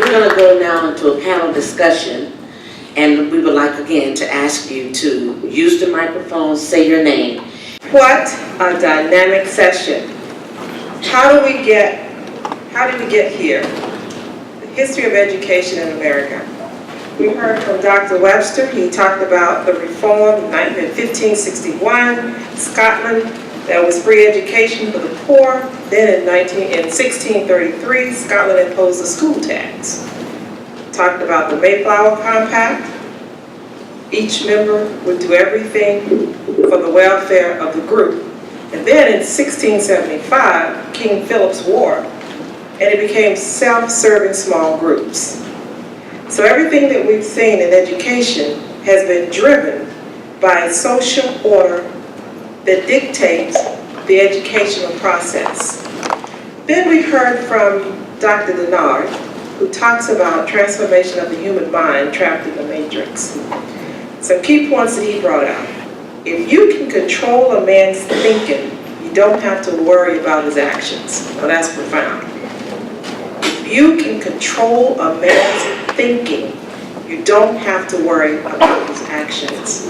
We're going to go now into a panel discussion, and we would like again to ask you to use the microphone, say your name. What a dynamic session. How did we get here? The history of education in America. We heard from Dr. Webster. He talked about the reform in 1561, Scotland, that was free education for the poor. Then in 1633, Scotland imposed a school tax. Talked about the Mayflower Compact. Each member would do everything for the welfare of the group. And then in 1675, King Philip's War, and it became self-serving small groups. So everything that we've seen in education has been driven by a social order that dictates the educational process. Then we heard from Dr. Denard, who talks about transformation of the human mind trapped in the matrix. Some key points that he brought out. If you can control a man's thinking, you don't have to worry about his actions. Now that's profound. If you can control a man's thinking, you don't have to worry about his actions.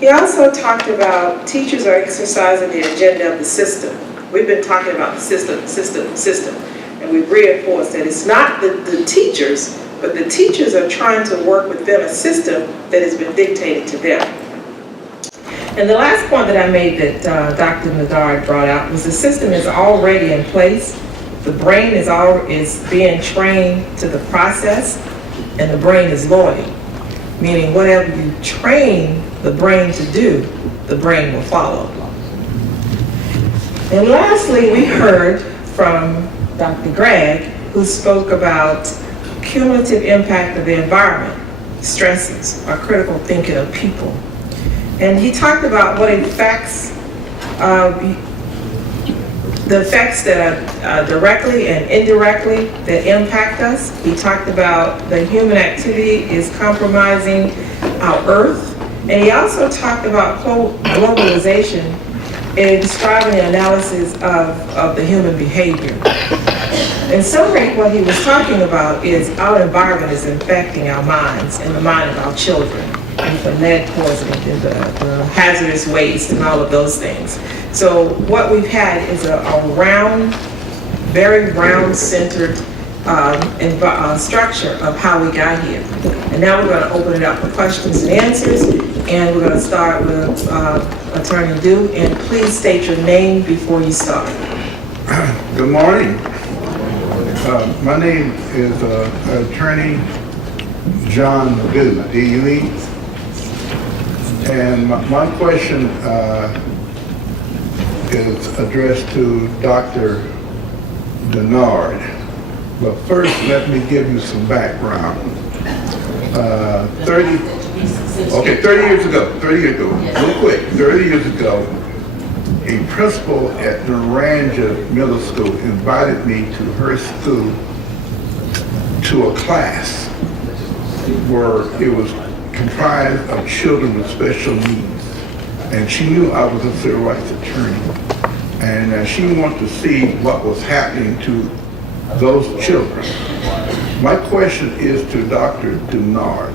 He also talked about teachers are exercising the agenda of the system. We've been talking about the system, and we've reinforced that it's not the teachers, but the teachers are trying to work within a system that has been dictated to them. And the last point that I made that Dr. Nadard brought out was the system is already in place. The brain is being trained to the process, and the brain is loyal, meaning whatever you train the brain to do, the brain will follow. And lastly, we heard from Dr. Gregg, who spoke about cumulative impact of the environment, stresses, or critical thinking of people. And he talked about what effects, the effects that are directly and indirectly that impact us. He talked about the human activity is compromising our earth. And he also talked about globalization in describing the analysis of the human behavior. In summary, what he was talking about is our environment is infecting our minds and the mind of our children, with the lead poisoning and the hazardous waste and all of those things. So what we've had is a round, very round-centered structure of how we got here. And now we're going to open it up for questions and answers, and we're going to start with Attorney Dew, and please state your name before you start. Good morning. My name is Attorney John Dew, D-U-E. And my question is addressed to Dr. Denard. But first, let me give you some background. 30 years ago, real quick, 30 years ago, a principal at Naranja Middle School invited me to her school to a class where it was comprised of children with special needs. And she knew I was a civil rights attorney. And she wanted to see what was happening to those children. My question is to Dr. Denard.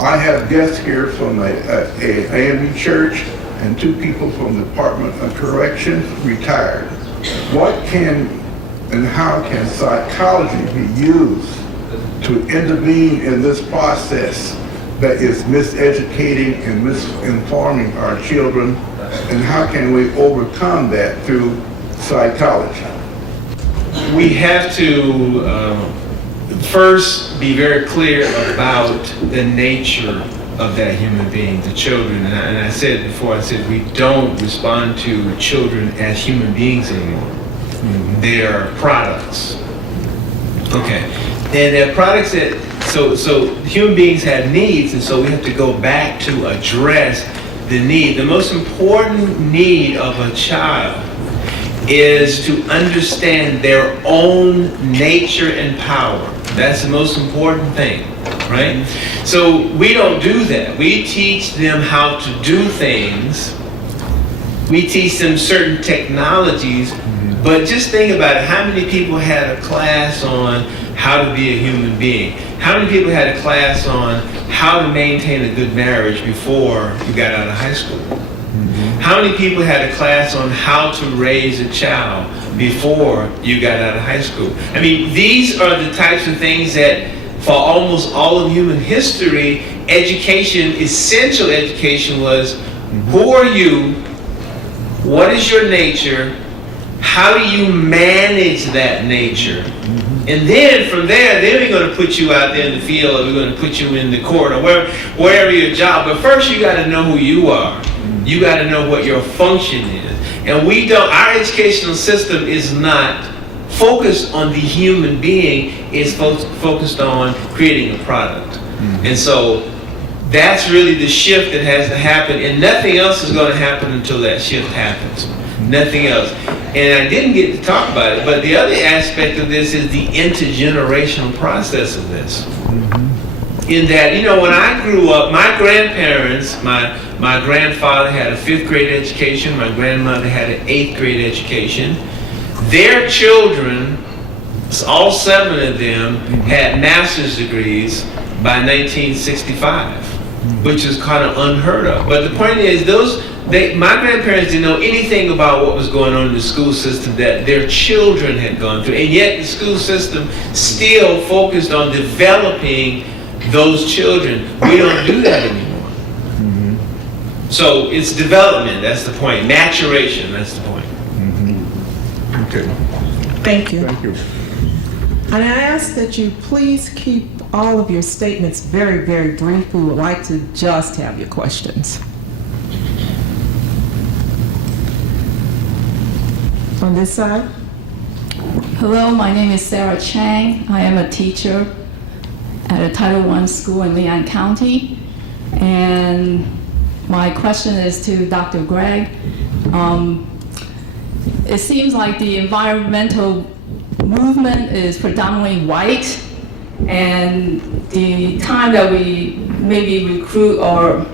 I have guests here from a AME church and two people from the Department of Corrections, retired. What can and how can psychology be used to intervene in this process that is miseducating and misinforming our children, and how can we overcome that through psychology? We have to first be very clear about the nature of that human being, the children. And I said before, I said we don't respond to children as human beings anymore. They are products. Okay. And they're products that, so human beings have needs, and so we have to go back to address the need. The most important need of a child is to understand their own nature and power. That's the most important thing, right? So we don't do that. We teach them how to do things. We teach them certain technologies But just think about it. How many people had a class on how to be a human being? How many people had a class on how to maintain a good marriage before you got out of high school? How many people had a class on how to raise a child before you got out of high school? I mean, these are the types of things that for almost all of human history, education, essential education was, who are you? What is your nature? How do you manage that nature? And then from there, then we're going to put you out there in the field, or we're going to put you in the court, or wherever your job. But first, you got to know who you are. You got to know what your function is. And we don't. Our educational system is not focused on the human being. It's focused on creating a product. And so that's really the shift that has to happen. And nothing else is going to happen until that shift happens. Nothing else. And I didn't get to talk about it, but the other aspect of this is the intergenerational process of this. In that, you know, when I grew up, my grandparents, my grandfather had a 5th grade education, my grandmother had an 8th grade education. Their children, all 7 of them, had master's degrees by 1965, which is kind of unheard of. But the point is, my grandparents didn't know anything about what was going on in the school system that their children had gone through. And yet the school system still focused on developing those children. We don't do that anymore. So it's development, that's the point. Maturation, that's the point. Okay, Thank you. thank you. And I ask that you please keep all of your statements very, very brief. We would like to just have your questions. On this side? Hello, my name is Sarah Chang. I am a teacher at a Title I school in Leon County. And my question is to Dr. Gregg. It seems like the environmental movement is predominantly white, and the time that we maybe recruit or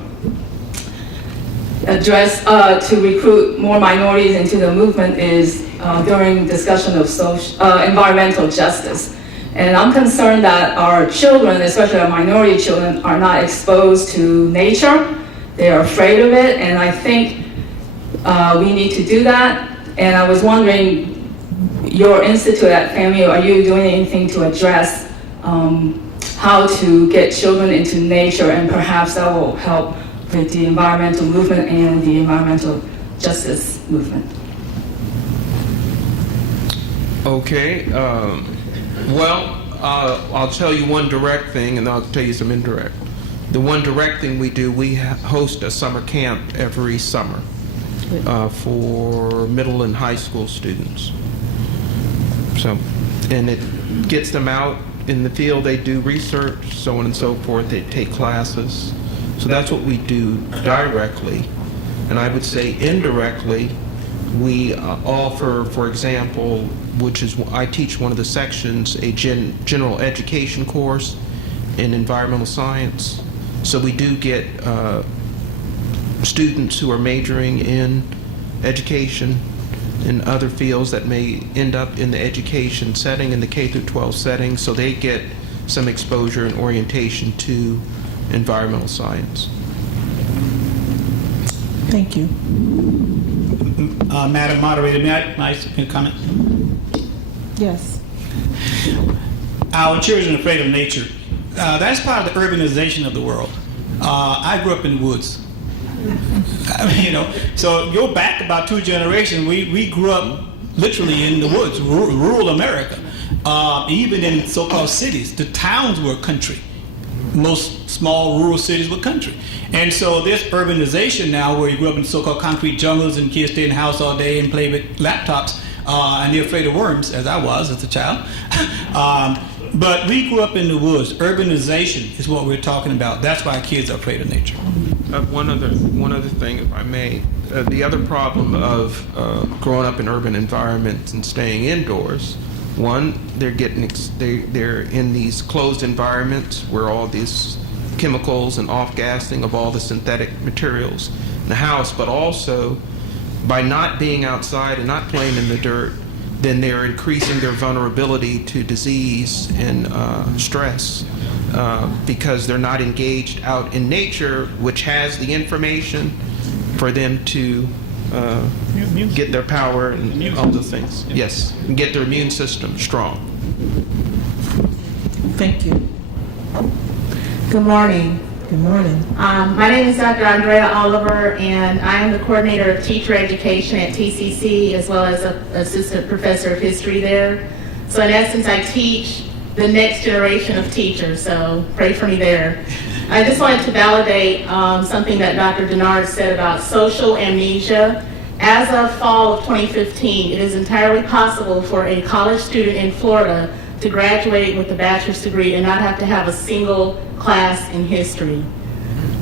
address to recruit more minorities into the movement is during discussion of environmental justice. And I'm concerned that our children, especially our minority children, are not exposed to nature. They are afraid of it, and I think we need to do that. And I was wondering, your institute at FAMU, are you doing anything to address how to get children into nature, and perhaps that will help with the environmental movement and the environmental justice movement? Okay, well, I'll tell you one direct thing, and I'll tell you some indirect. The one direct thing we do, we host a summer camp every summer for middle and high school students. So, and it gets them out in the field, they do research, so on and so forth, they take classes. So that's what we do directly. And I would say indirectly, we offer, for example, which is, I teach one of the sections, a general education course in environmental science. So we do get students who are majoring in education in other fields that may end up in the education setting, in the K through 12 setting, so they get some exposure and orientation to environmental science. Thank you. Madam Moderator, may I comment? Yes. Our children are afraid of nature. That's part of the urbanization of the world. I grew up in the woods. I mean, you know, so go back about 2 generations, we grew up literally in the woods, rural America. Even in so-called cities, the towns were country. Most small rural cities were country. And so this urbanization now, where you grew up in so-called concrete jungles and kids stay in the house all day and play with laptops, and they're afraid of worms, as I was as a child. But we grew up in the woods. Urbanization is what we're talking about. That's why kids are afraid of nature. One other thing, if I may. The other problem of growing up in urban environments and staying indoors, one, they're in these closed environments where all these chemicals and off-gassing of all the synthetic materials in the house, but also by not being outside and not playing in the dirt, then they're increasing their vulnerability to disease and stress because they're not engaged out in nature, which has the information for them to get their power and all those things. Yes, and get their immune system strong. Thank you. Good morning. Good morning. My name is Dr. Andrea Oliver, and I am the coordinator of teacher education at TCC, as well as an assistant professor of history there. So in essence, I teach the next generation of teachers, so pray for me there. I just wanted to validate something that Dr. Denard said about social amnesia. As of fall of 2015, it is entirely possible for a college student in Florida to graduate with a bachelor's degree and not have to have a single class in history.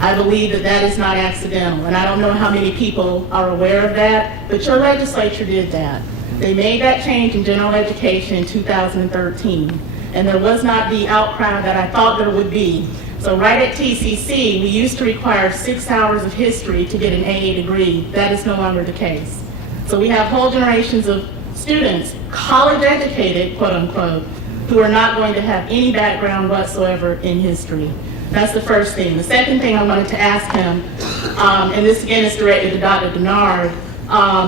I believe that that is not accidental, and I don't know how many people are aware of that, but your legislature did that. They made that change in general education in 2013, and there was not the outcry that I thought there would be. So right at TCC, we used to require 6 hours of history to get an AA degree. That is no longer the case. So we have whole generations of students, college educated, quote unquote, who are not going to have any background whatsoever in history. That's the first thing. The second thing I wanted to ask him, and this again is directed to Dr. Denard,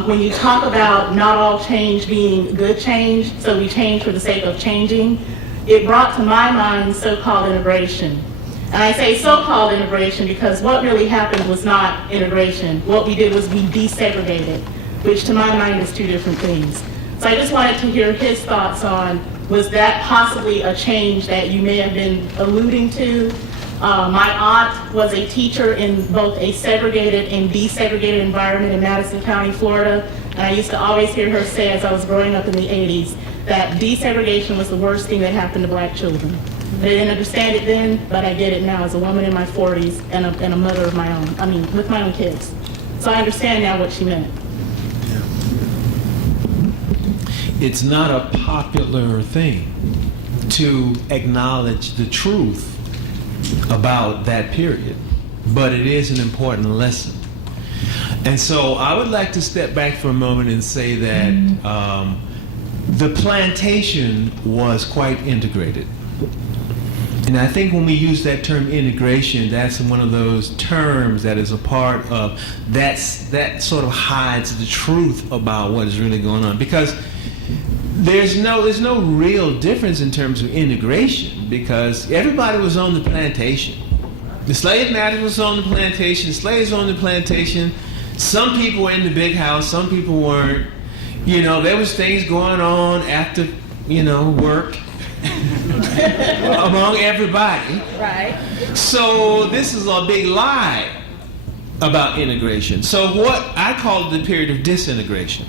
when you talk about not all change being good change, so we change for the sake of changing, it brought to my mind so-called integration. And I say so-called integration because what really happened was not integration. What we did was we desegregated, which to my mind is two different things. So I just wanted to hear his thoughts on, was that possibly a change that you may have been alluding to? My aunt was a teacher in both a segregated and desegregated environment in Madison County, Florida, and I used to always hear her say as I was growing up in the 80s that desegregation was the worst thing that happened to black children. I didn't understand it then, but I get it now as a woman in my 40s and a mother of my own, with my own kids. So I understand now what she meant. It's not a popular thing to acknowledge the truth about that period, but it is an important lesson. And so I would like to step back for a moment and say that the plantation was quite integrated. And I think when we use that term integration, that's one of those terms that is a part of that sort of hides the truth about what is really going on. Because there's no real difference in terms of integration, because everybody was on the plantation. The slave master was on the plantation, slaves on the plantation. Some people were in the big house, some people weren't. You know, there was things going on after, work among everybody. Right. So this is a big lie about integration. So what I call the period of disintegration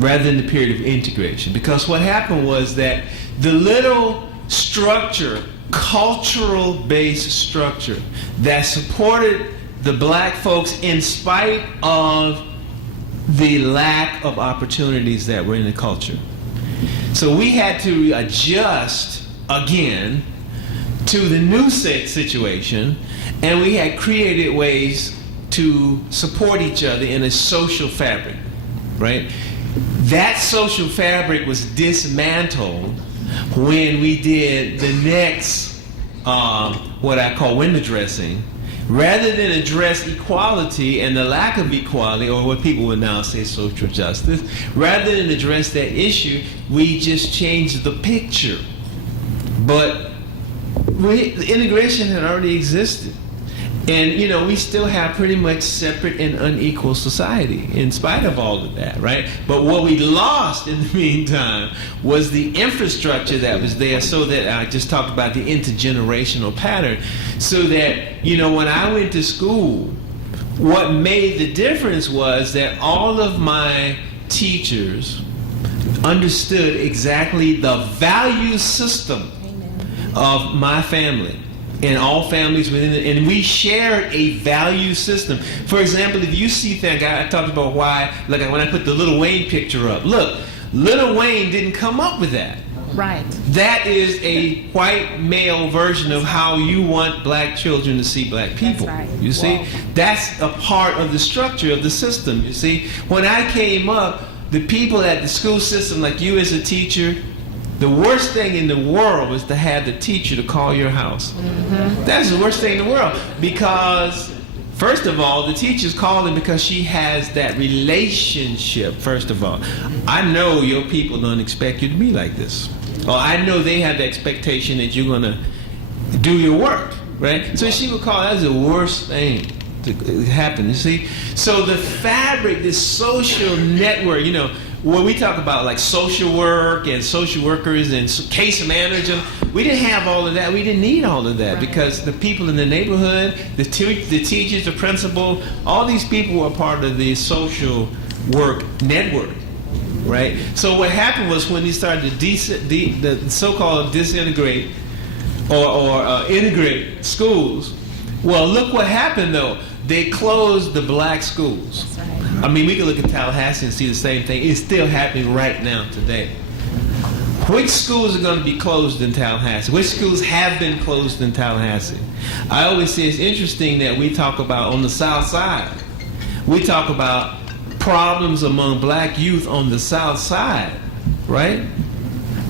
rather than the period of integration. Because what happened was that the little structure, cultural-based structure that supported the black folks in spite of the lack of opportunities that were in the culture. So we had to adjust again to the new situation, and we had created ways to support each other in a social fabric, right? That social fabric was dismantled when we did the next, what I call window dressing. Rather than address equality and the lack of equality, or what people would now say social justice, rather than address that issue, we just changed the picture. But the integration had already existed. And, we still have pretty much separate and unequal society in spite of all of that, right? But what we lost in the meantime was the infrastructure that was there, so that I just talked about the intergenerational pattern, so that, when I went to school, what made the difference was that all of my teachers understood exactly the value system of my family. And all families within it, and we shared a value system. For example, if you see things, I talked about why, like when I put the Lil Wayne picture up, look, Lil Wayne didn't come up with that. Right. That is a white male version of how you want black children to see black people. That's right. You see? That's a part of the structure of the system, you see? When I came up, the people at the school system, like you as a teacher, the worst thing in the world was to have the teacher to call your house. That's the worst thing in the world, because first of all, the teacher's calling because she has that relationship, first of all. I know your people don't expect you to be like this. Or I know they have the expectation that you're going to do your work, right? So she would call, that's the worst thing to happen, you see? So the fabric, this social network, you know, when we talk about like social work and social workers and case managers, we didn't have all of that. We didn't need all of that because the people in the neighborhood, the teachers, the principal, all these people were part of the social work network, right? So what happened was when they started to the so-called disintegrate or integrate schools, well, look what happened though. They closed the black schools. That's right. I mean, we can look at Tallahassee and see the same thing. It's still happening right now today. Which schools are going to be closed in Tallahassee? Which schools have been closed in Tallahassee? I always say it's interesting that we talk about on the south side, we talk about problems among black youth on the south side, right?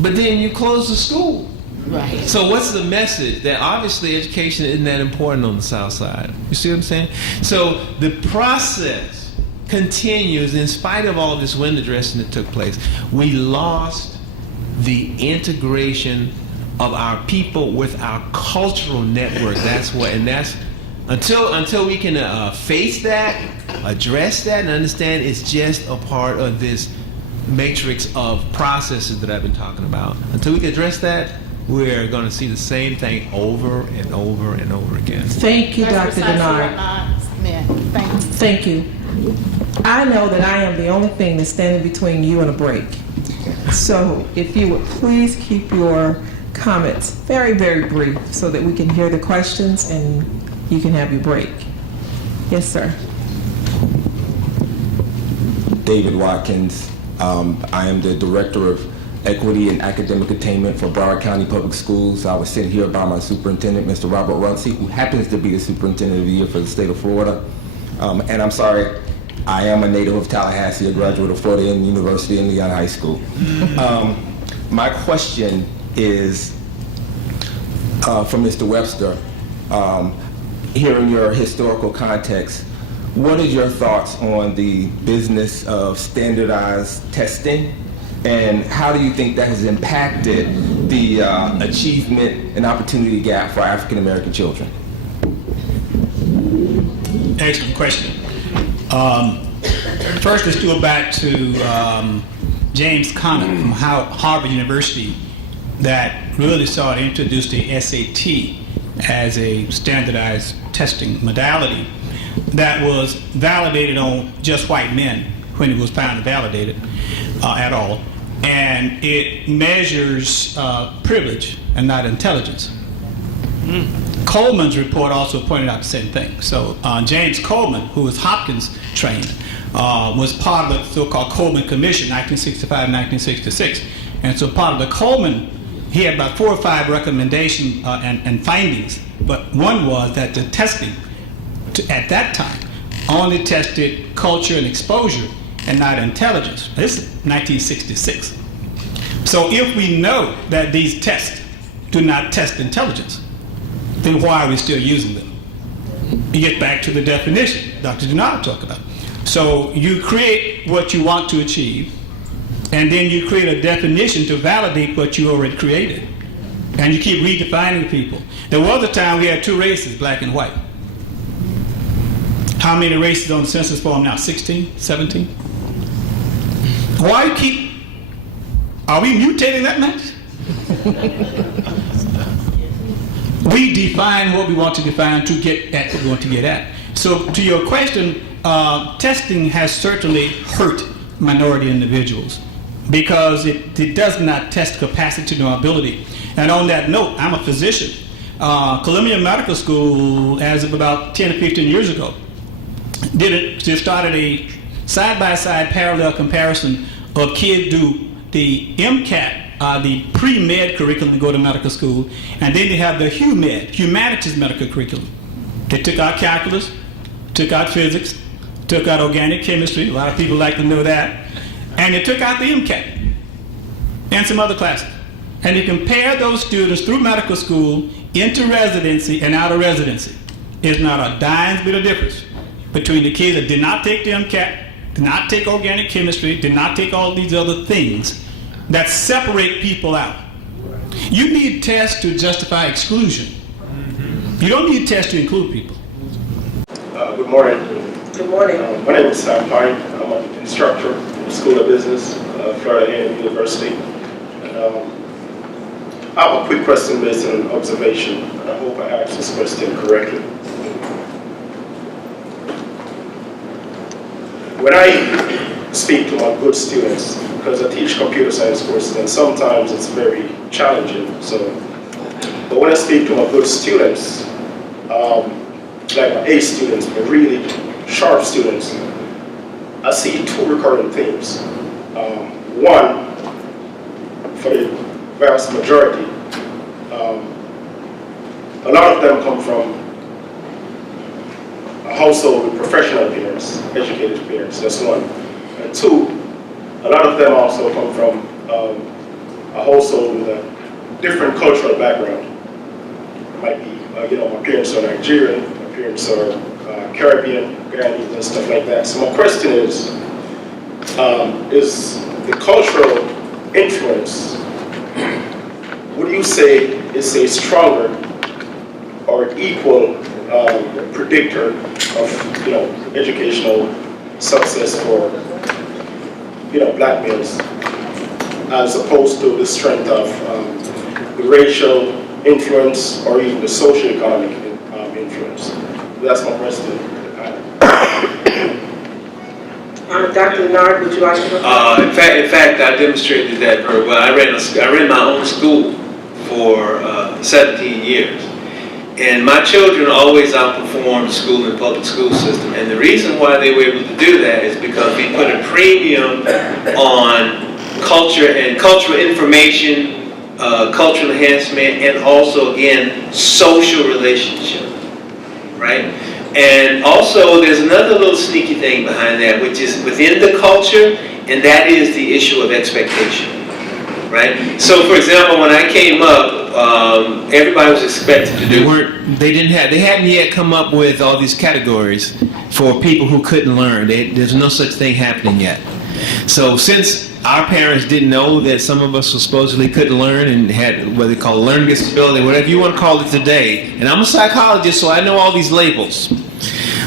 But then you close the school. Right. So what's the message? That obviously education isn't that important on the south side. You see what I'm saying? So the process continues in spite of all this window dressing that took place. We lost the integration of our people with our cultural network. That's what, and that's until we can face that, address that, and understand it's just a part of this matrix of processes that I've been talking about. Until we can address that, we're going to see the same thing over and over and over again. Thank you, That's Dr. precisely Denard. what I meant. Thank you. Thank you. I know that I am the only thing that's standing between you and a break. So if you would please keep your comments very, very brief so that we can hear the questions and you can have your break. Yes, sir. David Watkins. I am the Director of Equity and Academic Attainment for Broward County Public Schools. I was sent here by my superintendent, Mr. Robert Runcie, who happens to be the superintendent of the year for the state of Florida. And I'm sorry, I am a native of Tallahassee, a graduate of Florida A&M University and Leon High School. My question is for Mr. Webster. Hearing your historical context, what are your thoughts on the business of standardized testing, and how do you think that has impacted the achievement and opportunity gap for African American children? Excellent question. First, let's go back to James Conner from Harvard University that really sought to introduce the SAT as a standardized testing modality that was validated on just white men when it was found to validate it at all. And it measures privilege and not intelligence. Coleman's report also pointed out the same thing. So James Coleman, who was Hopkins trained, was part of the so-called Coleman Commission, 1965-1966. And so part of the Coleman, he had about 4 or 5 recommendations and findings, but one was that the testing at that time only tested culture and exposure and not intelligence. This is 1966. So if we know that these tests do not test intelligence, then why are we still using them? You get back to the definition Dr. Denard talked about. So you create what you want to achieve, and then you create a definition to validate what you already created. And you keep redefining people. There was a time we had 2 races, black and white. How many races on the census form now? 16, 17? Why are we mutating that much? We define what we want to define to get at what we want to get at. So to your question, testing has certainly hurt minority individuals because it does not test capacity nor ability. And on that note, I'm a physician. Columbia Medical School, as of about 10 or 15 years ago, started a side-by-side parallel comparison of kids do the MCAT, the pre-med curriculum to go to medical school, and then they have the HUMED, humanities medical curriculum. They took out calculus, took out physics, took out organic chemistry. A lot of people like to know that. and they took out the MCAT and some other classes. And you compare those students through medical school into residency and out of residency. It's not a dime's bit of difference between the kids that did not take the MCAT, did not take organic chemistry, did not take all these other things that separate people out. You need tests to justify exclusion. You don't need tests to include people. Good morning. Good morning. My name is Sam Pine. I'm an instructor in the School of Business, Florida A&M University. And, I have a quick question based on an observation, and I hope I asked this question correctly. When I speak to my good students, because I teach computer science courses, and sometimes it's very challenging. But when I speak to my good students, like my A students, my really sharp students, I see two recurring themes. One, for the vast majority, a lot of them come from a household with professional parents, educated parents, that's one. And two, a lot of them also come from a household with a different cultural background. It might be, my parents are Nigerian, my parents are Caribbean, Ghanaians, and stuff like that. So my question is the cultural influence, would you say is a stronger or equal predictor of educational success for black males, as opposed to the strength of the racial influence or even the socio-economic influence? That's my question. Dr. Nard, would you like to? In fact, I demonstrated that very well. I ran my own school for 17 years. And my children always outperformed the school and public school system. And the reason why they were able to do that is because we put a premium on culture and cultural information, cultural enhancement, and also, again, social relationship, right? And also, there's another little sneaky thing behind that, which is within the culture, and that is the issue of expectation, right? So, for example, when I came up, everybody was expected to do. They hadn't yet come up with all these categories for people who couldn't learn. There's no such thing happening yet. So since our parents didn't know that some of us supposedly couldn't learn and had what they call learning disability, whatever you want to call it today, and I'm a psychologist, so I know all these labels.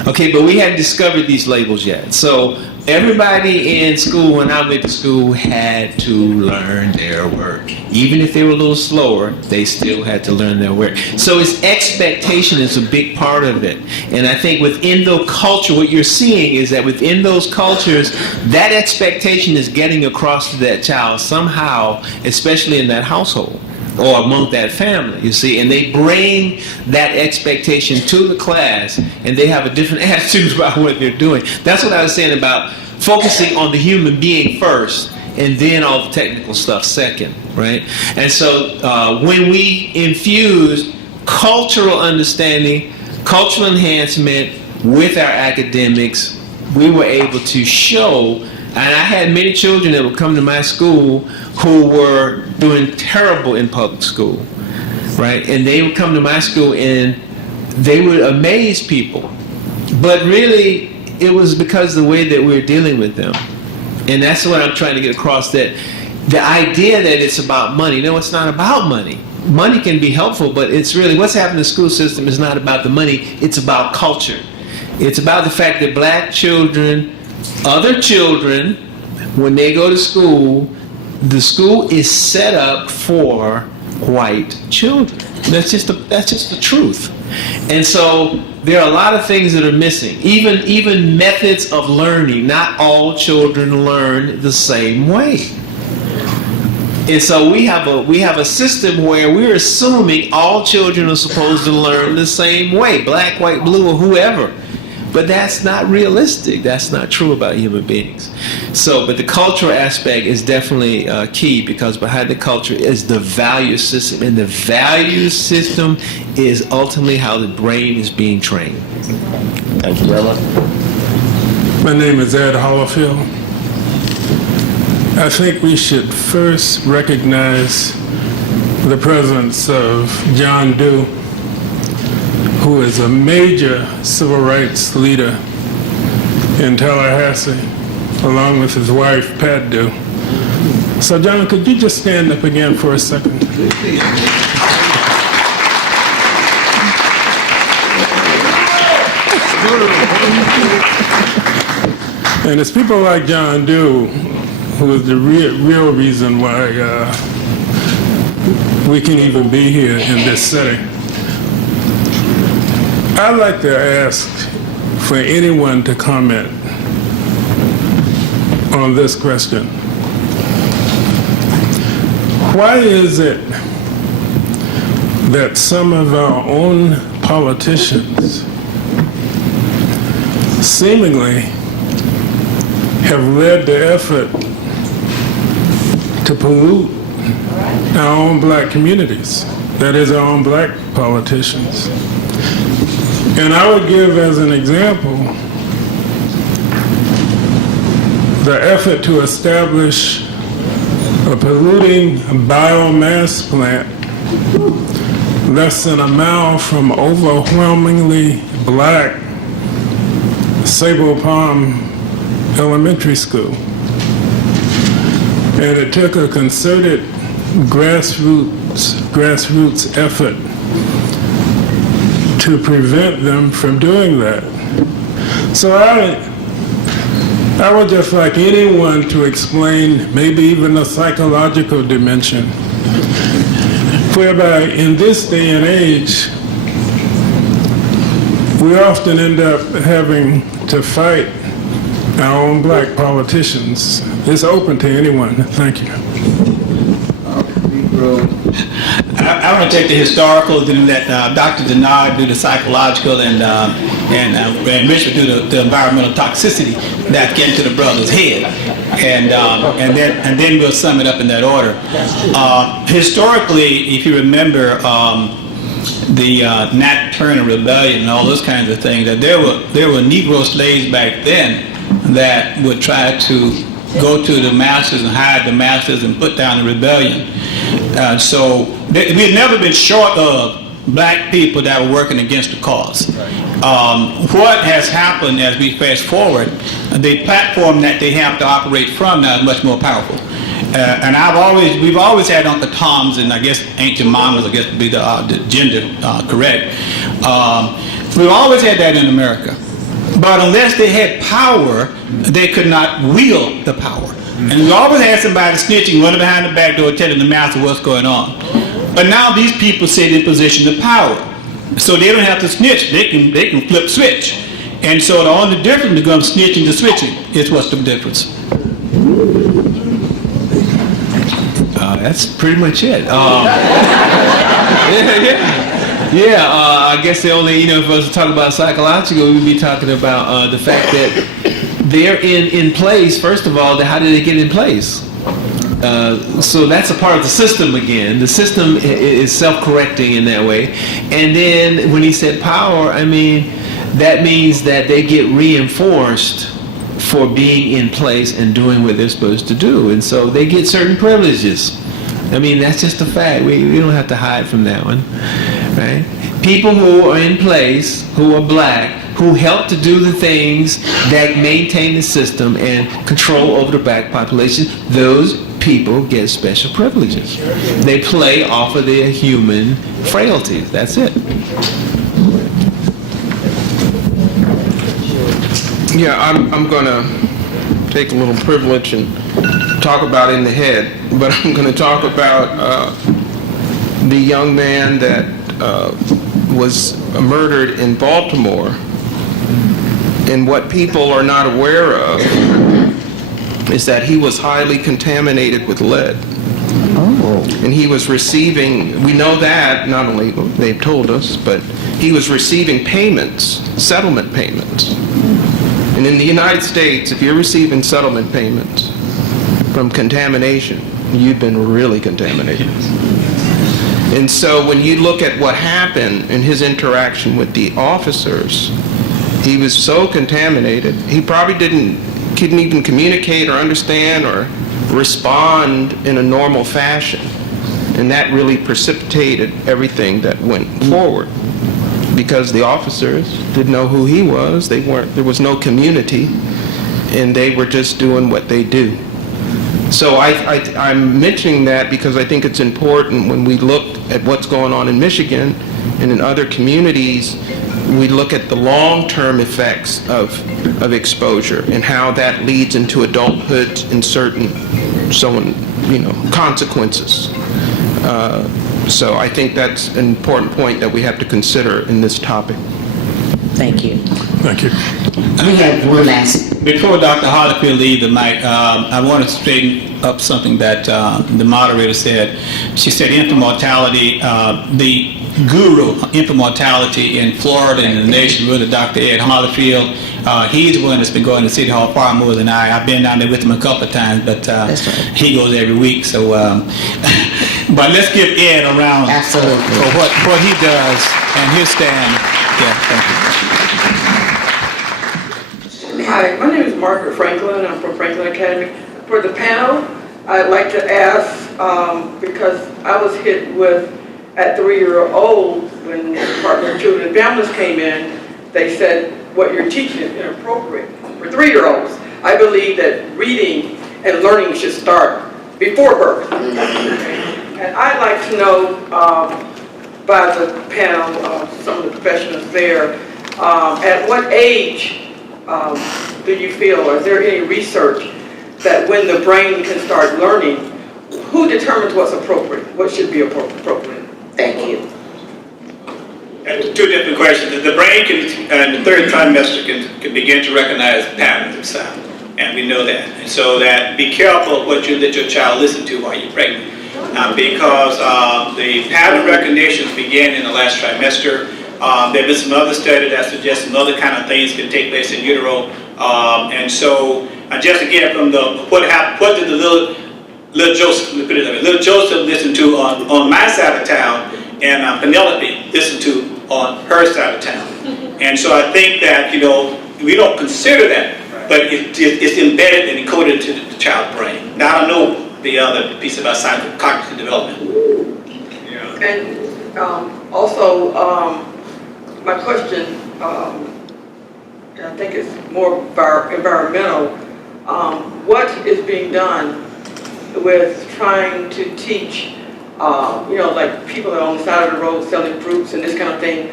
Okay, but we hadn't discovered these labels yet. So everybody in school, when I went to school, had to learn their work. Even if they were a little slower, they still had to learn their work. So it's expectation is a big part of it. And I think within the culture, what you're seeing is that within those cultures, that expectation is getting across to that child somehow, especially in that household or among that family, you see, and they bring that expectation to the class, and they have a different attitude about what they're doing. That's what I was saying about focusing on the human being first, and then all the technical stuff second, right? And so when we infuse cultural understanding, cultural enhancement with our academics, we were able to show. And I had many children that would come to my school who were doing terrible in public school, right? And they would come to my school and they would amaze people. But really, it was because of the way that we were dealing with them. And that's what I'm trying to get across, that the idea that it's about money. No, it's not about money. Money can be helpful, but it's really what's happening in the school system is not about the money. It's about culture. It's about the fact that black children, other children, when they go to school, the school is set up for white children. That's just the truth. And so there are a lot of things that are missing. Even methods of learning. Not all children learn the same way. And so we have a system where we're assuming all children are supposed to learn the same way, black, white, blue, or whoever. But that's not realistic. That's not true about human beings. So, but the cultural aspect is definitely key, because behind the culture is the value system. And the value system is ultimately how the brain is being trained. Thank you very much. My name is Ed Hollifield. I think we should first recognize the presence of John Dew, who is a major civil rights leader in Tallahassee, along with his wife, Pat Dew. So, John, could you just stand up again for a second? And it's people like John Dew who is the real reason why we can even be here in this setting. I'd like to ask for anyone to comment on this question. Why is it that some of our own politicians seemingly have led the effort to pollute our own black communities, that is, our own black politicians? And I would give as an example the effort to establish a polluting biomass plant less than a mile from overwhelmingly black Sable Palm Elementary School. And it took a concerted grassroots effort to prevent them from doing that. So I would just like anyone to explain maybe even a psychological dimension, whereby in this day and age, we often end up having to fight our own black politicians. It's open to anyone. Thank you. I want to take the historical, then let Dr. Denard do the psychological, and Rich will do the environmental toxicity that get into the brother's head, and then we'll sum it up in that order. Historically, if you remember the Nat Turner Rebellion and all those kinds of things, that there were Negro slaves back then that would try to go to the masters and hide the masters and put down the rebellion. So we had never been short of black people that were working against the cause. What has happened as we fast forward, the platform that they have to operate from now is much more powerful. And we've always had Uncle Toms, and I guess Aunt Jemimas, I guess would be the gender correct. We've always had that in America. But unless they had power, they could not wield the power. And we always had somebody snitching, running behind the back door, telling the master what's going on. But now these people sit in position of power, so they don't have to snitch. They can flip switch. And so the only difference between snitching and switching is what's the difference. That's pretty much it. I guess the only, if I was to talk about psychological, we'd be talking about the fact that they're in place. First of all, how did they get in place? So that's a part of the system again. The system is self-correcting in that way. And then when he said power, I mean, that means that they get reinforced for being in place and doing what they're supposed to do. And so they get certain privileges. I mean, that's just a fact. We don't have to hide from that one, right? People who are in place, who are black, who help to do the things that maintain the system and control over the black population, those people get special privileges. They play off of their human frailties. That's it. Yeah, I'm going to take a little privilege and talk about in the head, but I'm going to talk about the young man that was murdered in Baltimore. And what people are not aware of is that he was highly contaminated with lead. Oh. And he was receiving, we know that, not only they've told us, but he was receiving payments, settlement payments. And in the United States, if you're receiving settlement payments from contamination, you've been really contaminated. And so when you look at what happened in his interaction with the officers, he was so contaminated, he probably couldn't even communicate or understand or respond in a normal fashion. And that really precipitated everything that went forward, because the officers didn't know who he was. There was no community, and they were just doing what they do. So I'm mentioning that because I think it's important when we look at what's going on in Michigan and in other communities, we look at the long-term effects of exposure and how that leads into adulthood and certain consequences. So I think that's an important point that we have to consider in this topic. Thank you. Thank you. We have one last. Before Dr. Hollifield leaves the mic, I want to straighten up something that the moderator said. She said infant mortality, the guru infant mortality in Florida and the nation, really Dr. Ed Hollifield. He's the one that's been going to City Hall far more than I. I've been down there with him a couple of times, but he goes every week. So, but let's give Ed a round for what he does and his stand. Yeah, thank you. Hi, my name is Margaret Franklin. I'm from Franklin Academy. For the panel, I'd like to ask, because I was hit with, at 3-year-old, when the Department of Children and Families came in, they said, what you're teaching is inappropriate for 3-year-olds. I believe that reading and learning should start before birth. And I'd like to know, by the panel, some of the professionals there, at what age do you feel, or is there any research that when the brain can start learning, who determines what's appropriate? What should be appropriate? Thank you. And two different questions. The brain can, in the third trimester, can begin to recognize patterns of sound, and we know that. And so that be careful of what you let your child listen to while you're pregnant, because the pattern recognitions begin in the last trimester. There have been some other studies that suggest some other kind of things can take place in utero, and so just again from what did the little Joseph, let me put it that way, little Joseph listened to on my side of town, and Penelope listened to on her side of town, and so I think that we don't consider that, but it's embedded and encoded into the child's brain. Now I don't know the other piece about cognitive development. Yeah. And also. My question, I think it's more environmental. What is being done with trying to teach, like people that are on the side of the road selling fruits and this kind of thing?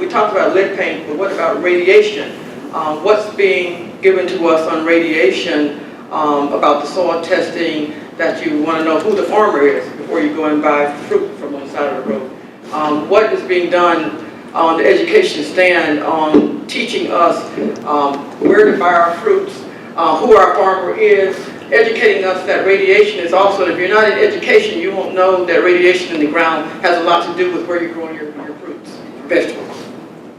We talked about lead paint, but what about radiation? What's being given to us on radiation about the soil testing, that you want to know who the farmer is before you go and buy fruit from on the side of the road? What is being done on the education stand on teaching us where to buy our fruits, who our farmer is, educating us that radiation is also, if you're not in education, you won't know that radiation in the ground has a lot to do with where you're growing your fruits, vegetables.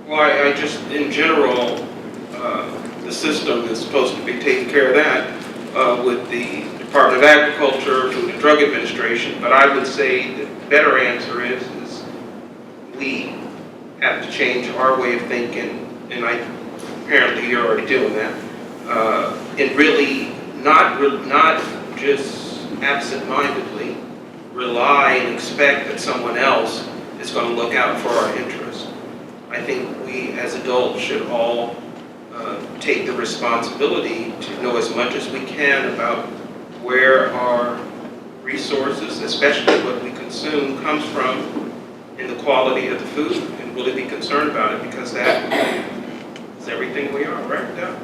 Well, I just, in general, the system is supposed to be taking care of that with the Department of Agriculture, Food and Drug Administration, but I would say the better answer is we have to change our way of thinking, and apparently you're already doing that, and really not just absent-mindedly rely and expect that someone else is going to look out for our interests. I think we as adults should all take the responsibility to know as much as we can about where our resources, especially what we consume, comes from, and the quality of the food, and really be concerned about it, because that is everything we are, right? Yeah.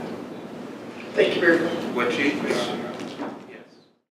Thank you very much. What you